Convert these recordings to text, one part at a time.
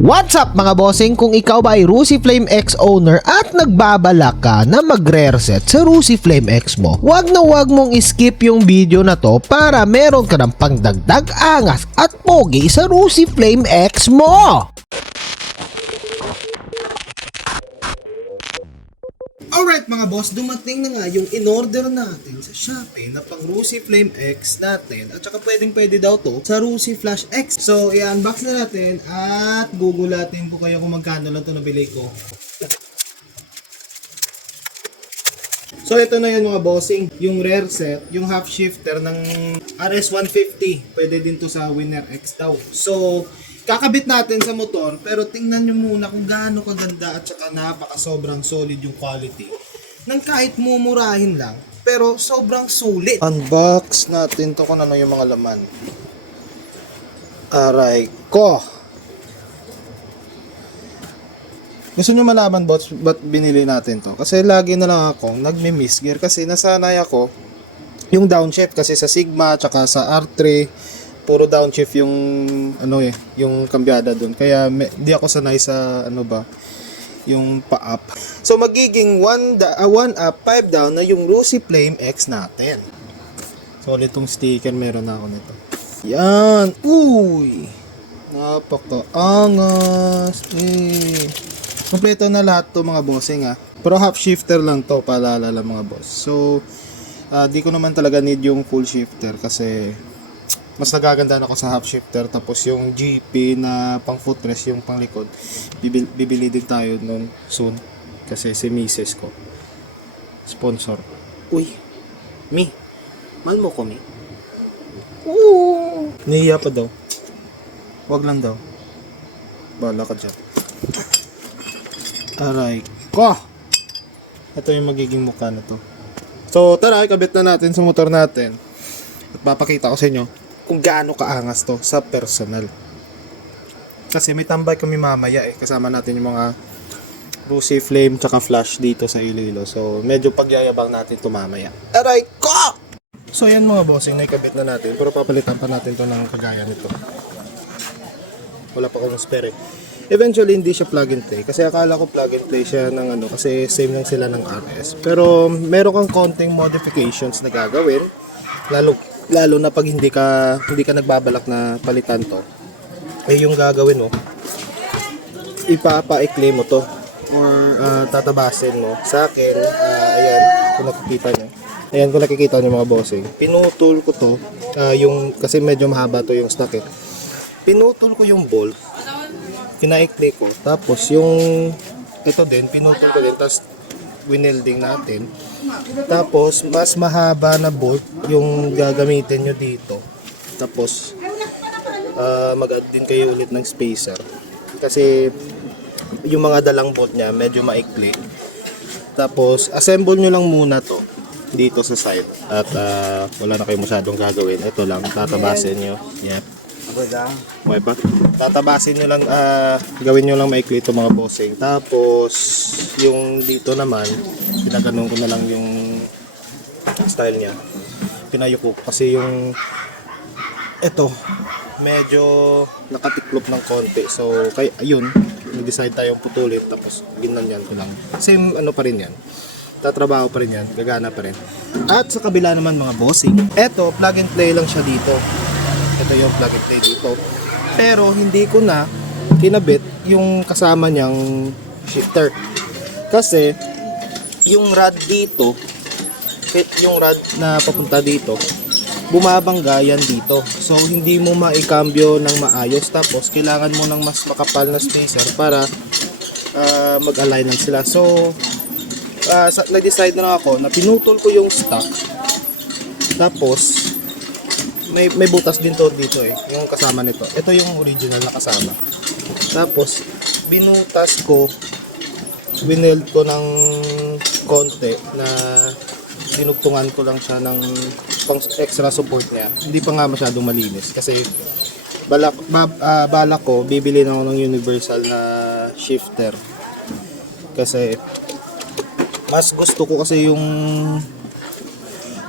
What's up mga bossing? Kung ikaw ba ay Rusiflame X owner at nagbabalak ka na mag-reset sa Rusiflame X mo, wag na wag mong skip yung video na to para meron ka ng pangdagdag angas at pogi sa Rusiflame X mo! Alright mga boss, dumating na nga yung in-order natin sa Shopee na pang Rusiflame X natin at saka pwede daw to sa Rusiflash X. So i-unbox na natin at gugulatin ko kayo kung magkano lang to nabili ko. So ito na yun mga bossing, yung rare set, yung half shifter ng RS150. Pwede din to sa Winner X daw. So kakabit natin sa motor, pero tingnan nyo muna kung gaano kaganda at saka sobrang solid yung quality. Nang kahit mumurahin lang, pero sobrang sulit. Unbox natin to kung ano yung mga laman. Aray ko! Gusto nyo malaman boss, ba't binili natin to? Kasi lagi na lang akong nagme-miss gear kasi nasanay ako yung downshift kasi sa Sigma at saka sa R3 puro downshift yung yung kambyada doon. Kaya di ako sanay sa yung pa-up. So magiging 1 up, 5 down na yung Rusiflame X natin. So itong sticker meron na ako nito. Yan. Uy. Napaka-angas. Kompleto na lahat to mga bossing ha. Pero half shifter lang to, paalala lang mga boss. So di ko naman talaga need yung full shifter kasi mas nagagandahan ako sa half shifter. Tapos yung GP na pang footrest, yung pang likod, bibili din tayo nun soon kasi si misis ko sponsor. Uy Mi, mahal mo ko Mi? Nahiya pa daw. Wag lang daw, bahala ka dyan. Aray ko, ito yung magiging mukha na to. So tara, ikabit na natin sa motor natin at papakita ko sa inyo kung gaano kaangas to sa personal. Kasi may tambay kami mamaya kasama natin yung mga Rusiflame tsaka Flash dito sa Iloilo. So medyo pagyayabang natin to mamaya. Aray ko! So yan mga bossing, naikabit na natin. Pero papalitan pa natin to ng kagaya nito. Wala pa akong spare Eventually hindi siya plug and play. Kasi akala ko plug and play siya ng kasi same lang sila ng RS. Pero meron kang konting modifications na gagawin. Lalo na pag hindi ka nagbabalak na palitan to, yung gagawin mo, ipapaikli mo to or tatabasin mo. Sa akin, ayan, kung nakikita nyo mga bossing, pinutol ko to, kasi medyo mahaba to yung stock pinutol ko yung bolt, kinaikli ko, tapos yung ito din, pinutol ko din, tapos winelding natin. Tapos mas mahaba na bolt yung gagamitin nyo dito. Tapos mag-add din kayo ulit ng spacer kasi yung mga dalang bolt nya medyo maikli. Tapos assemble nyo lang muna to dito sa side at wala na kayo masyadong gagawin. Ito lang, tatabasin nyo. Yep. Okay ba? Tatabasin nyo lang, gawin nyo lang maikli ito mga bossing. Tapos yung dito naman, pinaganon ko na lang yung style niya. Pinayuko kasi yung ito medyo nakatiklop ng konti. So kaya ayun, nag-decide tayong putulin tapos ginanyan ko lang. Same pa rin yan. Tatrabaho pa rin yan, gagana pa rin. At sa kabila naman mga bossing, ito plug and play lang siya dito. Ito yung plug and play dito. Pero hindi ko na kinabit yung kasama niyang shifter. Kasi yung rod dito, yung rod na papunta dito, bumabangga yan dito. So hindi mo maikambyo ng maayos. Tapos kailangan mo ng mas makapal na spacer para mag-align lang sila. So nag-decide na lang ako na pinutol ko yung stock. Tapos may butas din to dito yung kasama nito. Ito yung original na kasama. Tapos binutas ko, wineld ko ng konti na tinugtungan ko lang siya ng pang extra support niya. Hindi pa nga masyadong malinis kasi balak ko bibili na ako ng universal na shifter. Kasi mas gusto ko kasi yung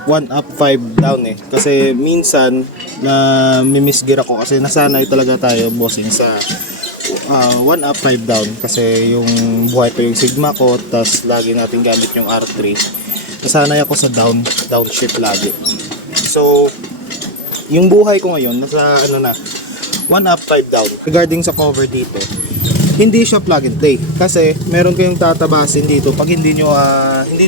1 up 5 down kasi minsan na mimiss gear ako kasi nasanay talaga tayo bossing sa 1 up, 5 down. Kasi yung buhay pa yung Sigma ko, tas lagi natin gamit yung R3. Nasanay ako sa downshift lagi. So, yung buhay ko ngayon, nasa 1 up, 5 down. Regarding sa cover dito, hindi siya plug and play. Kasi meron kayong tatabasin dito pag hindi nyo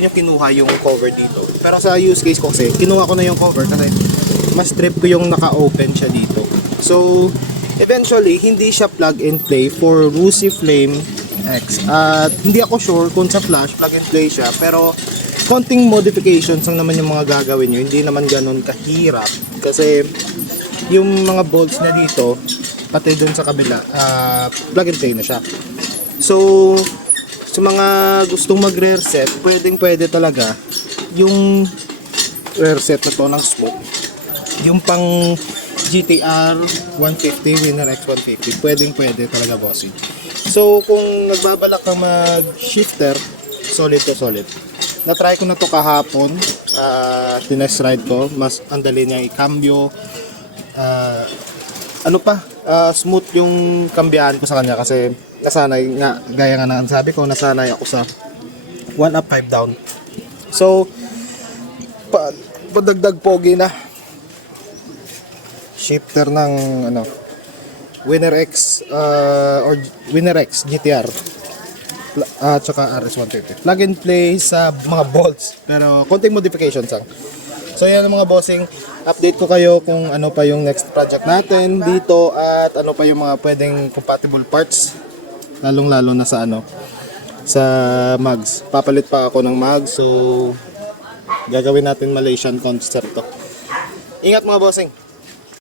kinuha yung cover dito. Pero sa use case ko kasi, kinuha ko na yung cover kasi mas trip ko yung naka-open siya dito. So, eventually, hindi siya plug and play for Rusi Flame X. At hindi ako sure kung sa flash, plug and play siya. Pero, konting modifications lang naman yung mga gagawin nyo. Hindi naman ganun kahirap. Kasi, yung mga bolts na dito, pati dun sa kabila, plug and play na siya. So, sa mga gustong mag-rear set, pwede talaga yung rear set na to ng smoke. Yung pang GTR 150, Winner X 150, pwede talaga bossing. So, kung nagbabalak ka mag-shifter, solid to solid. Na-try ko na to kahapon, tinest ride ko, mas andali niya i-cambio. Smooth yung kambiyahan ko sa kanya kasi nasanay nga, gaya nga na sabi ko, nasanay ako sa 1 up, 5 down. So, padagdag pogi na. Shifter ng Winner X or Winner X GTR at saka RS150. Plug and play sa mga bolts pero konting modifications lang. So yan ang mga bossing, update ko kayo kung ano pa yung next project natin dito at ano pa yung mga pwedeng compatible parts, lalong-lalo na sa sa mags. Papalit pa ako ng mags, so gagawin natin Malaysian concept to. Ingat mga bossing.